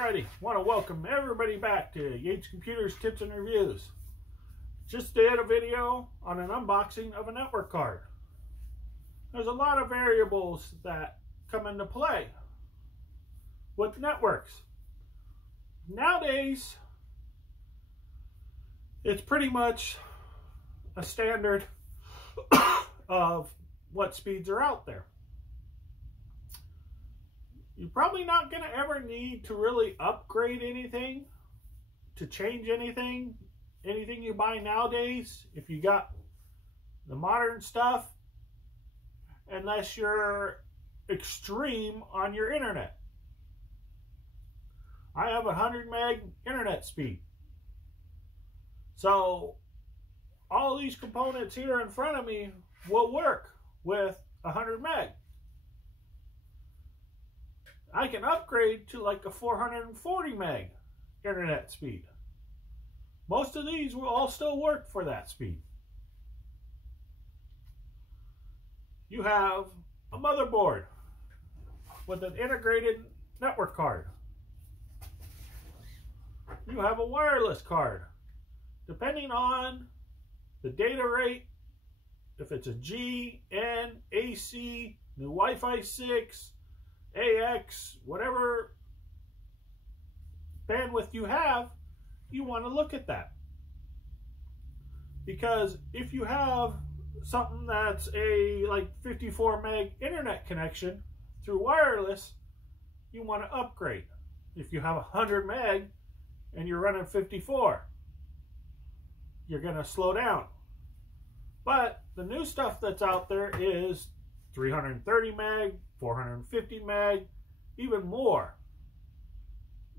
Alrighty, want to welcome everybody back to Yates Computers Tips and Reviews. Just did a video on an unboxing of a network card. There's a lot of variables that come into play with networks. Nowadays, it's pretty much a standard of what speeds are out there. You're probably not going to ever need to really upgrade anything, to change anything you buy nowadays, if you got the modern stuff, unless you're extreme on your internet. I have 100 meg internet speed. So all these components here in front of me will work with 100 meg. I can upgrade to like a 440 meg internet speed. Most of these will all still work for that speed. You have a motherboard with an integrated network card. You have a wireless card. Depending on the data rate, if it's a G, N, AC, new Wi-Fi 6, AX, whatever bandwidth you have, you want to look at that. Because if you have something that's a like 54 meg internet connection through wireless, you want to upgrade. If you have 100 meg and you're running 54, you're going to slow down. But the new stuff that's out there is 330 meg, 450 meg, even more.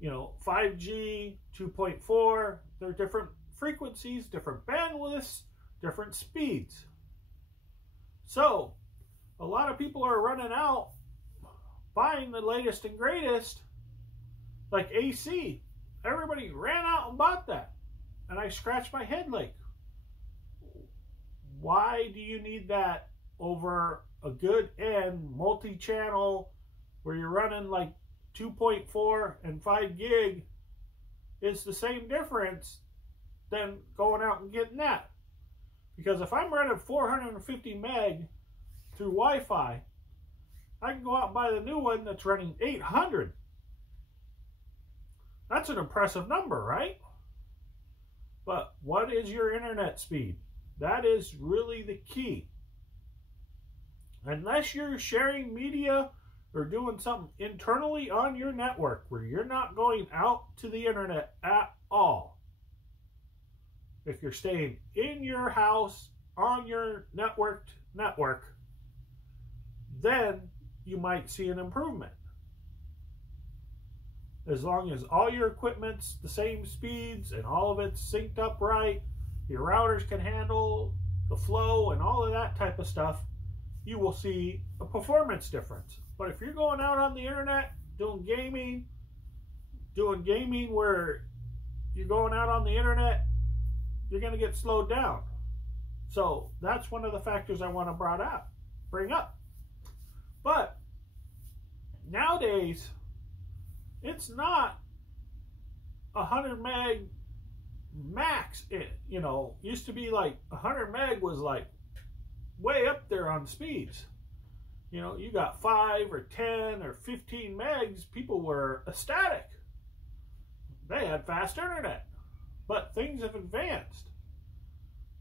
You know, 5G, 2.4, they're different frequencies, different bandwidths, different speeds. So, a lot of people are running out buying the latest and greatest, like AC. Everybody ran out and bought that. And I scratched my head like, why do you need that over a good N multi-channel where you're running like 2.4 and 5 gig? It's the same difference than going out and getting that. Because if I'm running 450 meg through Wi-Fi, I can go out and buy the new one that's running 800. That's an impressive number, right? But what is your internet speed? That is really the key. Unless you're sharing media or doing something internally on your network where you're not going out to the internet at all. If you're staying in your house on your network, then you might see an improvement. As long as all your equipment's the same speeds and all of it's synced up right, your routers can handle the flow and all of that type of stuff, you will see a performance difference. But if you're going out on the internet doing gaming where you're going out on the internet, you're going to get slowed down. So that's one of the factors I want to bring up. But nowadays, it's not 100 meg max. You know, used to be like 100 meg was like way up there on speeds. You know, you got 5 or 10 or 15 megs, people were ecstatic. They had fast internet. But things have advanced.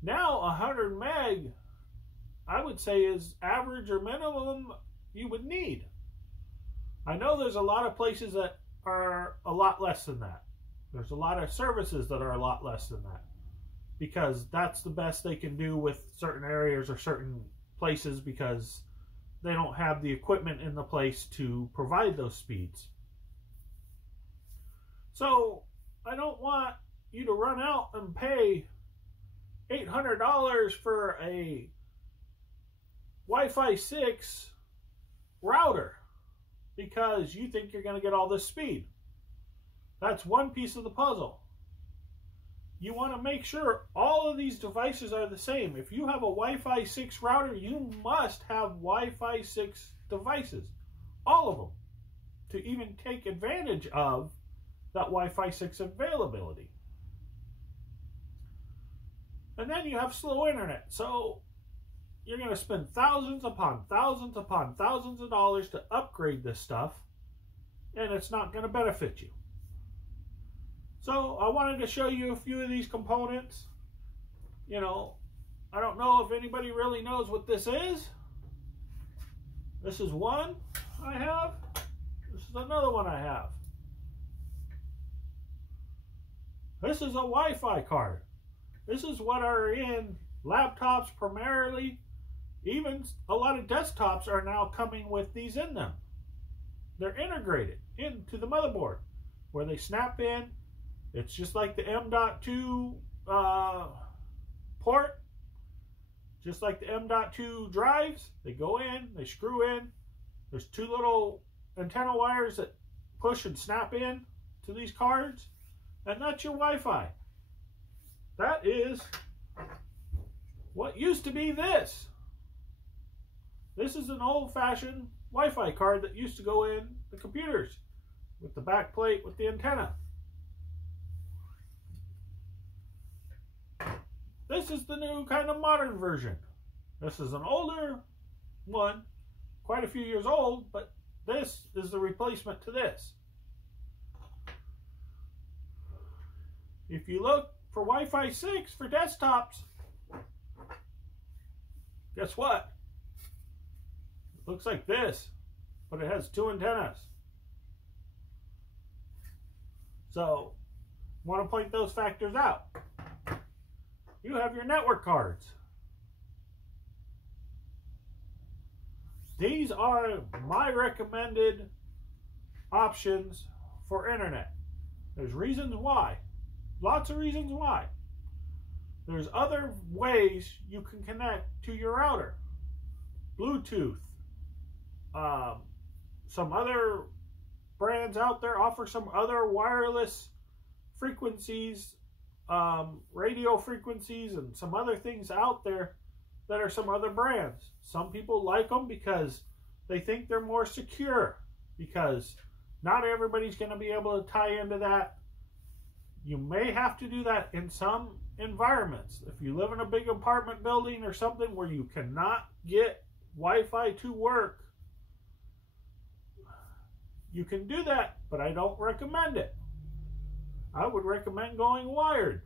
Now 100 meg, I would say, is average or minimum you would need. I know there's a lot of places that are a lot less than that. There's a lot of services that are a lot less than that. Because that's the best they can do with certain areas or certain places because they don't have the equipment in the place to provide those speeds. So I don't want you to run out and pay $800 for a Wi-Fi 6 router because you think you're going to get all this speed. That's one piece of the puzzle. You want to make sure all of these devices are the same. If you have a Wi-Fi 6 router, you must have Wi-Fi 6 devices. All of them. To even take advantage of that Wi-Fi 6 availability. And then you have slow internet. So you're going to spend thousands upon thousands upon thousands of dollars to upgrade this stuff, and it's not going to benefit you. So I wanted to show you a few of these components. You know, I don't know if anybody really knows what this is. This is one I have. This is another one I have. This is a Wi-Fi card. This is what are in laptops primarily. Even a lot of desktops are now coming with these in them. They're integrated into the motherboard where they snap in. It's just like the M.2 port. Just like the M.2 drives. They go in, they screw in. There's two little antenna wires that push and snap in to these cards. And that's your Wi-Fi. That is what used to be this. This is an old-fashioned Wi-Fi card that used to go in the computers with the back plate with the antenna. This is the new kind of modern version. This is an older one, quite a few years old, but this is the replacement to this. If you look for Wi-Fi 6 for desktops, guess what? It looks like this, but it has two antennas. So, want to point those factors out. You have your network cards. These are my recommended options for internet. There's reasons why. Lots of reasons why. There's other ways you can connect to your router. Bluetooth. Some other brands out there offer some other wireless frequencies, radio frequencies, and some other things out there that are some other brands. Some people like them because they think they're more secure, because not everybody's going to be able to tie into that. You may have to do that in some environments. If you live in a big apartment building or something where you cannot get Wi-Fi to work, you can do that, but I don't recommend it. I would recommend going wired.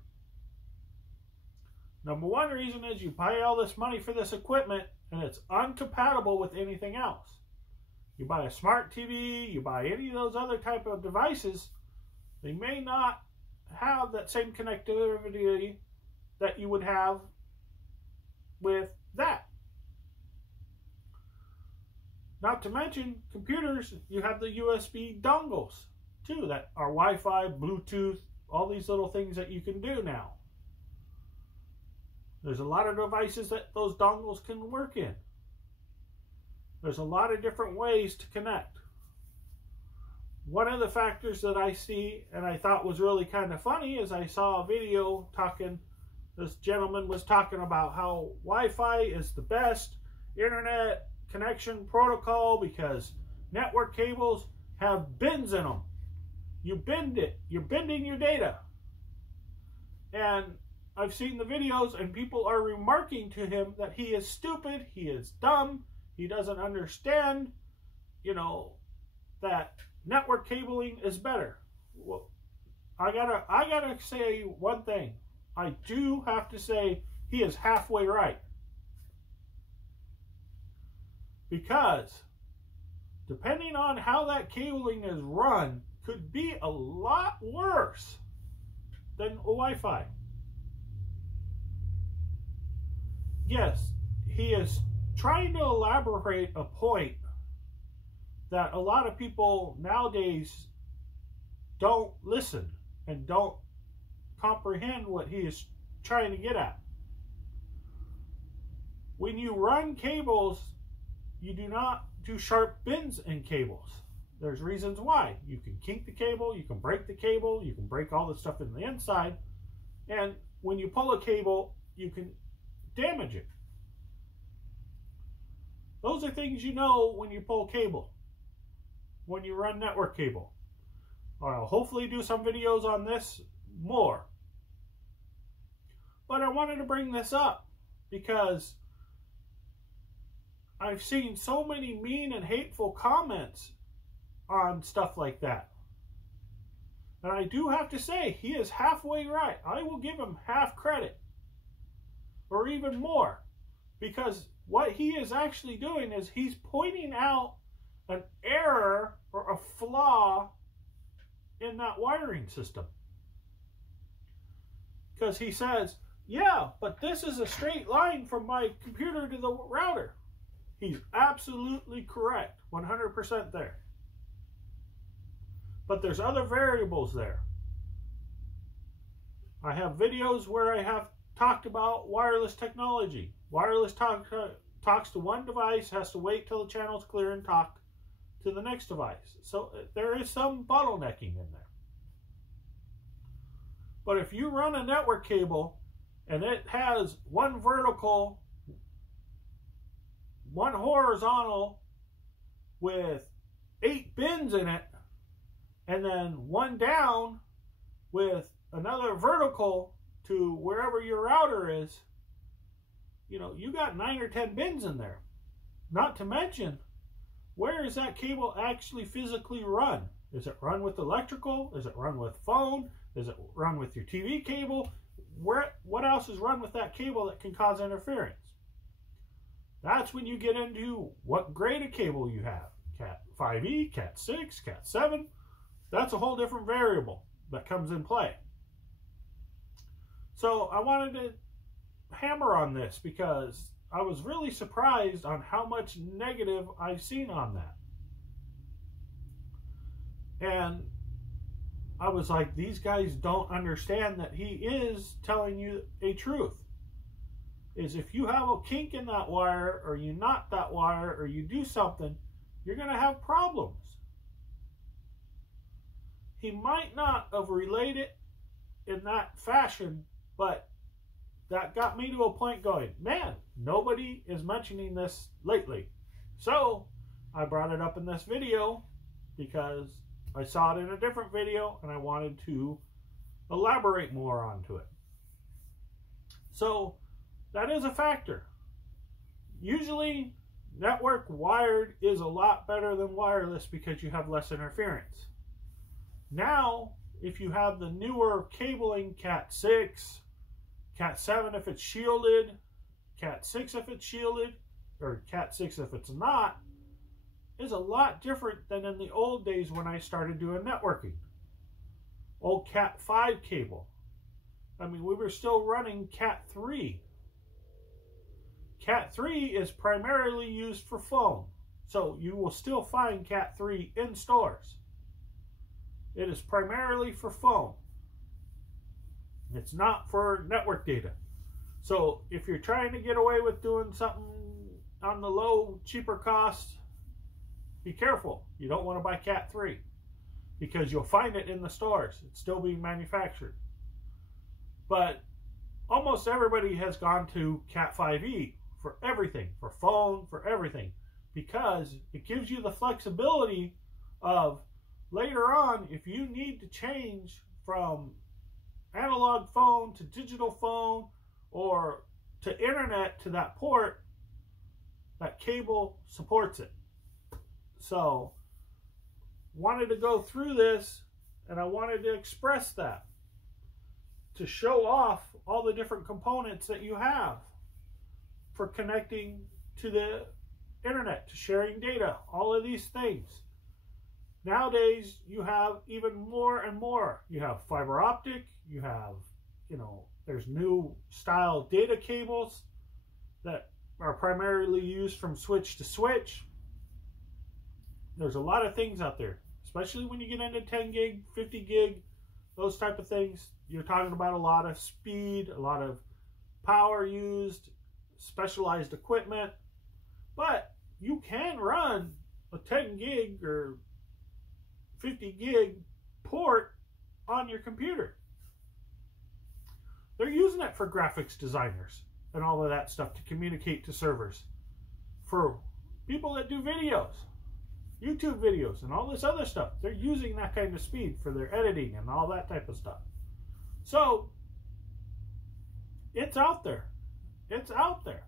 Number one reason is you pay all this money for this equipment and it's incompatible with anything else. You buy a smart TV, you buy any of those other type of devices, they may not have that same connectivity that you would have with that. Not to mention computers, you have the USB dongles too that are Wi-Fi, Bluetooth, all these little things that you can do now. There's a lot of devices that those dongles can work in. There's a lot of different ways to connect. One of the factors that I see and I thought was really kind of funny is I saw a video talking, this gentleman was talking about how Wi-Fi is the best internet connection protocol because network cables have bins in them. You bend it. You're bending your data. And I've seen the videos and people are remarking to him that he is stupid, he is dumb, he doesn't understand, you know, that network cabling is better. Well, I gotta say one thing. I do have to say he is halfway right. Because depending on how that cabling is run, could be a lot worse than a Wi-Fi. Yes, he is trying to elaborate a point that a lot of people nowadays don't listen and don't comprehend what he is trying to get at. When you run cables, you do not do sharp bends in cables. There's reasons why. You can kink the cable, you can break the cable, you can break all the stuff in the inside, and when you pull a cable, you can damage it. Those are things you know when you pull cable, when you run network cable. I'll hopefully do some videos on this more. But I wanted to bring this up because I've seen so many mean and hateful comments on stuff like that. And I do have to say, he is halfway right. I will give him half credit, or even more, because what he is actually doing is he's pointing out an error or a flaw in that wiring system. Because he says, yeah, but this is a straight line from my computer to the router. He's absolutely correct, 100% there. But there's other variables there. I have videos where I have talked about wireless technology. Wireless talks to one device, has to wait till the channel's clear and talk to the next device. So there is some bottlenecking in there. But if you run a network cable and it has one vertical, one horizontal with 8 bins in it, and then one down with another vertical to wherever your router is, you know, you got 9 or 10 bins in there. Not to mention, where is that cable actually physically run? Is it run with electrical? Is it run with phone? Is it run with your TV cable? What else is run with that cable that can cause interference? That's when you get into what grade of cable you have. Cat 5e, Cat 6, Cat 7. That's a whole different variable that comes in play. So I wanted to hammer on this because I was really surprised on how much negative I've seen on that. And I was like, these guys don't understand that he is telling you a truth. Is if you have a kink in that wire, or you knot that wire, or you do something, you're going to have problems. He might not have relayed it in that fashion, but that got me to a point going, man, nobody is mentioning this lately. So I brought it up in this video because I saw it in a different video and I wanted to elaborate more onto it. So that is a factor. Usually network wired is a lot better than wireless because you have less interference. Now, if you have the newer cabling, Cat 6, Cat 7 if it's shielded, Cat 6 if it's shielded, or Cat 6 if it's not, is a lot different than in the old days when I started doing networking. Old Cat 5 cable. I mean, we were still running Cat 3. Cat 3 is primarily used for phone. So you will still find Cat 3 in stores. It is primarily for phone. It's not for network data. So if you're trying to get away with doing something on the low, cheaper cost, be careful. You don't want to buy Cat 3 because you'll find it in the stores. It's still being manufactured. But almost everybody has gone to Cat 5e for everything, for phone, for everything, because it gives you the flexibility of later on, if you need to change from analog phone to digital phone or to internet to that port, that cable supports it. So, wanted to go through this, and I wanted to express that, to show off all the different components that you have for connecting to the internet, to sharing data, all of these things. Nowadays, you have even more and more. You have fiber optic, you have, there's new style data cables that are primarily used from switch to switch. There's a lot of things out there, especially when you get into 10 gig, 50 gig, those type of things. You're talking about a lot of speed, a lot of power used, specialized equipment, but you can run a 10 gig or 50 gig port on your computer. They're using it for graphics designers and all of that stuff to communicate to servers, for people that do videos. YouTube videos and all this other stuff. They're using that kind of speed for their editing and all that type of stuff. So, it's out there. It's out there.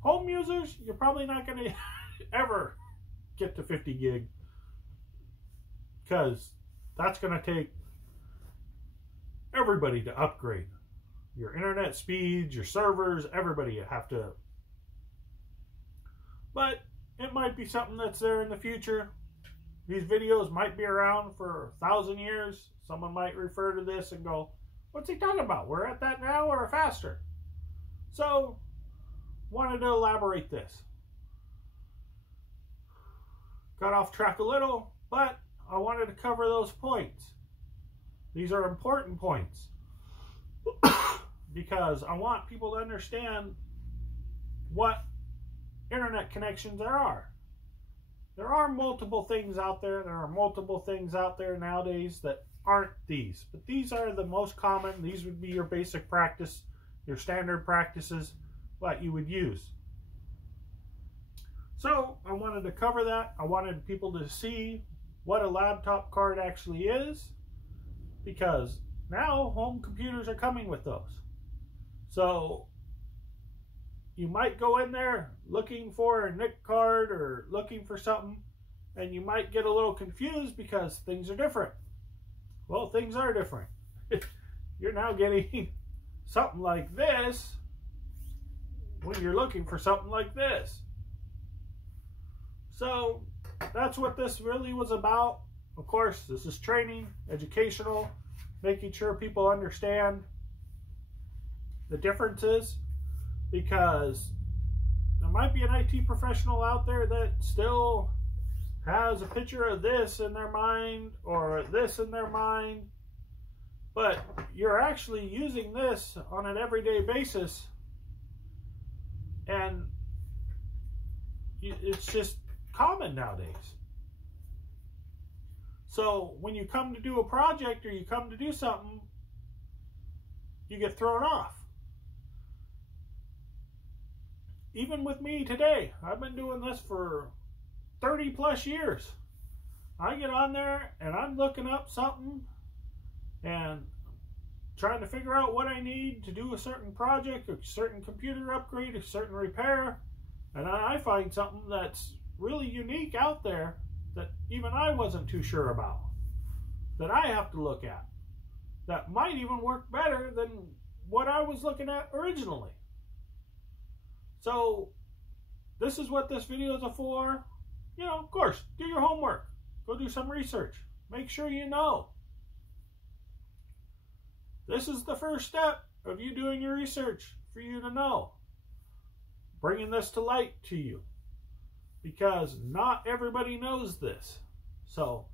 Home users, you're probably not going to ever get to 50 gig, because that's going to take everybody to upgrade. Your internet speeds, your servers, everybody have to. But it might be something that's there in the future. These videos might be around for 1,000 years. Someone might refer to this and go, what's he talking about? We're at that now or faster? So, wanted to elaborate this. Got off track a little, but I wanted to cover those points. These are important points because I want people to understand what internet connections there are. There are multiple things out there. There are multiple things out there nowadays that aren't these. But these are the most common. These would be your basic practice, your standard practices, what you would use. So I wanted to cover that. I wanted people to see what a laptop card actually is, because now home computers are coming with those. So you might go in there looking for a NIC card or looking for something, and you might get a little confused because things are different. Well, things are different. You're now getting something like this when you're looking for something like this. So that's what this really was about. Of course, this is training, educational, making sure people understand the differences, because there might be an IT professional out there that still has a picture of this in their mind or this in their mind, but you're actually using this on an everyday basis, and it's just common nowadays. So when you come to do a project or you come to do something, you get thrown off. Even with me today, I've been doing this for 30 plus years. I get on there and I'm looking up something and trying to figure out what I need to do a certain project, a certain computer upgrade, a certain repair, and I find something that's really unique out there that even I wasn't too sure about, that I have to look at, that might even work better than what I was looking at originally. So this is what this video is for. You know, of course, do your homework. Go do some research. Make sure you know. This is the first step of you doing your research for you to know. Bringing this to light to you, because not everybody knows this. So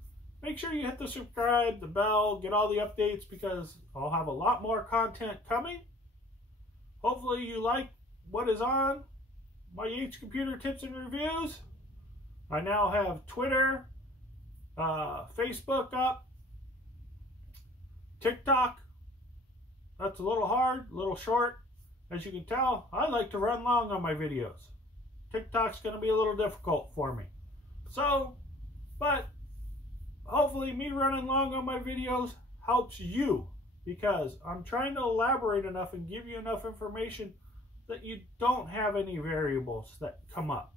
make sure you hit the subscribe, the bell, get all the updates, because I'll have a lot more content coming. Hopefully you like what is on my Yates Computer Tips and Reviews. I now have Twitter, Facebook up, TikTok. That's a little hard, a little short. As you can tell, I like to run long on my videos. TikTok's going to be a little difficult for me. So, but hopefully me running long on my videos helps you, because I'm trying to elaborate enough and give you enough information that you don't have any variables that come up.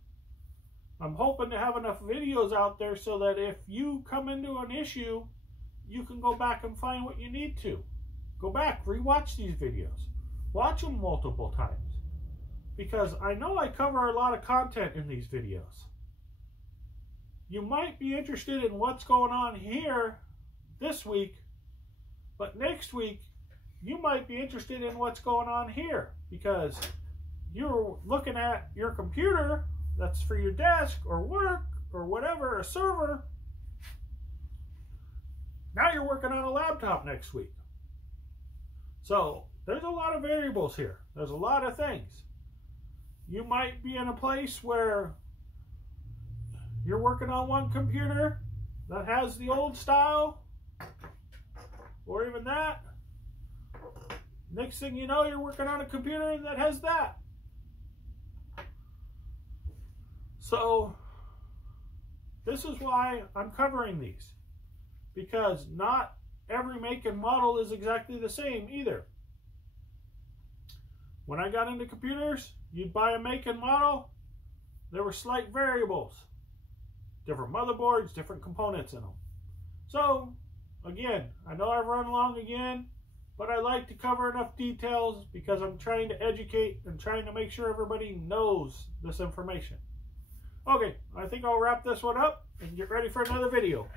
I'm hoping to have enough videos out there so that if you come into an issue, you can go back and find what you need to. Go back, rewatch these videos. Watch them multiple times, because I know I cover a lot of content in these videos. You might be interested in what's going on here this week, but next week you might be interested in what's going on here, because you're looking at your computer that's for your desk or work or whatever, a server. Now you're working on a laptop next week. So there's a lot of variables here. There's a lot of things. You might be in a place where you're working on one computer that has the old style, or even that. Next thing you know, you're working on a computer that has that. So This is why I'm covering these, because not every make and model is exactly the same either. When I got into computers, you'd buy a make and model, there were slight variables, different motherboards, different components in them. So, again, I know I've run long again, but I like to cover enough details because I'm trying to educate and trying to make sure everybody knows this information. Okay, I think I'll wrap this one up and get ready for another video.